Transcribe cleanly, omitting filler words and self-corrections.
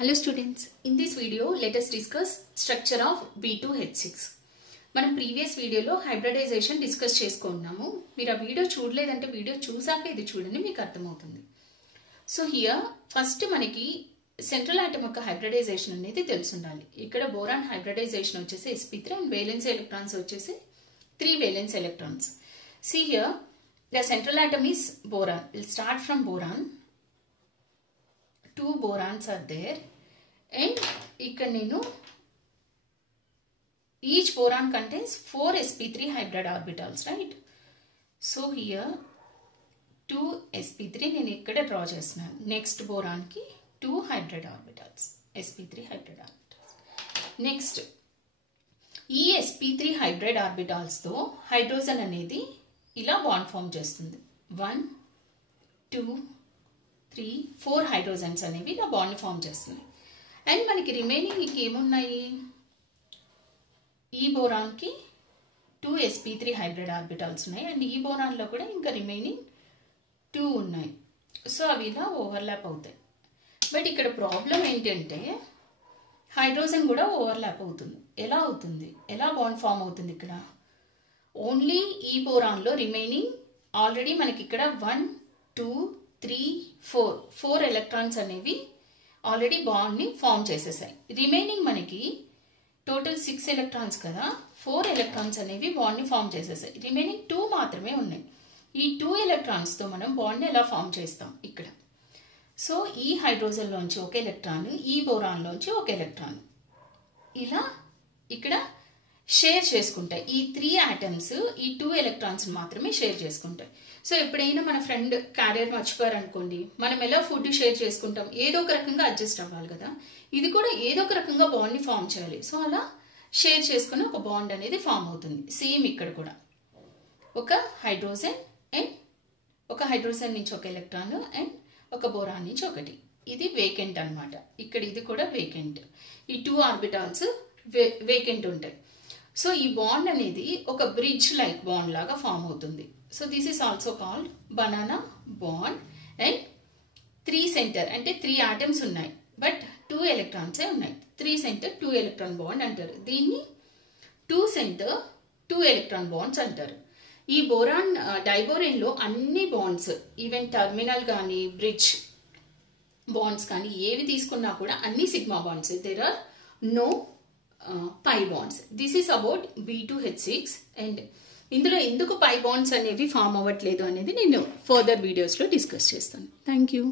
Hello students, in this video let us discuss structure of B2H6. మనం previous వీడియోలో hybridisation discuss చేసుకున్నాము. మీరు ఆ వీడియో చూడలేదంటే వీడియో చూసాక ఇది చూడండి, మీకు అర్థమవుతుంది. సో హియర్ ఫస్ట్ మనకి సెంట్రల్ ఆటమ్ యొక్క హైబ్రిడైజేషన్ అనేది తెలిసి ఉండాలి. ఇక్కడ బోరాన్ హైబ్రిడైజేషన్ వచ్చేసి sp3 అండ్ వేలెన్స్ ఎలక్ట్రాన్స్ వచ్చేసి 3 valence electrons. See here the central atom is boron. We'll start from boron. 2 borons are there and ఇక్కడ నేను each boron contains 4 sp3 hybrid orbitals, right? So here 2 sp3 నేను ఇక్కడ draw చేస్తున్నాను. Next boron కి 2 hybrid orbitals, sp3 hybrid orbitals. Next ఈ sp3 hybrid orbitals తో hydrogen అనేది ఇలా బాండ్ ఫామ్ చేస్తుంది. 1 2 3 4 హైడ్రోజన్స్ అనేవి ఇలా బాండ్ ఫామ్ చేస్తున్నాయి. అండ్ మనకి రిమైనింగ్ ఇంకేమున్నాయి, ఈ బోరాన్ కి 2 sp3 హైబ్రిడ్ ఆర్బిటాల్స్ ఉన్నాయి అండ్ ఈ బోరాన్ లో కూడా ఇంకా రిమైనింగ్ 2 ఉన్నాయి. సో అవి ఇలా ఓవర్లాప్ అవుతాయి. బట్ ఇక్కడ ప్రాబ్లం ఏంటంటే హైడ్రోజన్ కూడా ఓవర్లాప్ అవుతుంది. ఎలా అవుతుంది, ఎలా బాండ్ ఫామ్ అవుతుంది? ఇక్కడ ఓన్లీ ఈ బోరాన్ లో రిమైనింగ్ ఆల్రెడీ మనకి ఇక్కడ 1 2 3 4 ఎలక్ట్రాన్స్ అనేవి ఆల్రెడీ బాండ్ ని ఫామ్ చేసేసాయి. రిమైనింగ్ మనకి టోటల్ 6 ఎలక్ట్రాన్స్ కదా, 4 ఎలక్ట్రాన్స్ అనేవి బాండ్ ని ఫామ్ చేసేసాయి. రిమైనింగ్ 2 మాత్రమే ఉన్నాయి. ఈ 2 ఎలక్ట్రాన్స్ తో మనం బాండ్ ని ఎలా ఫామ్ చేస్తాం ఇక్కడ. సో ఈ హైడ్రోజన్ లోంచి ఒక ఎలక్ట్రాన్, ఈ బోరాన్ లోంచి ఒక ఎలక్ట్రాన్ ఇలా ఇక్కడ షేర్ చేసుకుంటాయి. ఈ 3 ఆటమ్స్ ఈ 2 ఎలక్ట్రాన్స్ మాత్రమే షేర్ చేసుకుంటాయి. సో ఎప్పుడైనా మన ఫ్రెండ్ క్యారియర్ మర్చిపోయారు అనుకోండి, మనం ఎలా ఫుడ్ షేర్ చేసుకుంటాం, ఏదో ఒక రకంగా అడ్జస్ట్ అవ్వాలి కదా. ఇది కూడా ఏదో ఒక రకంగా బాండ్ ని ఫామ్ చేయాలి. సో అలా షేర్ చేసుకుని ఒక బాండ్ అనేది ఫామ్ అవుతుంది. సేమ్ ఇక్కడ కూడా ఒక హైడ్రోజన్ అండ్ ఒక హైడ్రోజన్ నుంచి ఒక ఎలక్ట్రాన్ అండ్ ఒక బోరాన్ నుంచి ఒకటి. ఇది వేకెంట్ అన్నమాట. ఇక్కడ ఇది కూడా వేకెంట్. ఈ 2 ఆర్బిటాల్స్ వేకెంట్ ఉంటాయి. సో ఈ బాండ్ అనేది ఒక బ్రిడ్జ్ లైక్ బాండ్ లాగా ఫామ్ అవుతుంది. So this is also called banana bond. And 3 centre అంటే 3 ఆటమ్స్ ఉన్నాయి బట్ 2 ఎలక్ట్రాన్సే ఉన్నాయి. 3 సెంటర్ 2 ఎలక్ట్రాన్ బాండ్ అంటారు. దీన్ని 2 సెంటర్ 2 ఎలక్ట్రాన్ బాండ్స్ అంటారు. ఈ బోరాన్ డైబోరేన్ లో అన్ని బాండ్స్, ఈవెన్ టర్మినల్ కానీ బ్రిడ్జ్ బాండ్స్ కానీ ఏవి తీసుకున్నా కూడా అన్ని sigma bonds. There are no pi bonds. This is about B2H6 and ఇందులో ఎందుకు పై బాండ్స్ అనేవి ఫామ్ అవ్వట్లేదు అనేది నేను ఫర్దర్ వీడియోస్లో డిస్కస్ చేస్తాను. Thank you.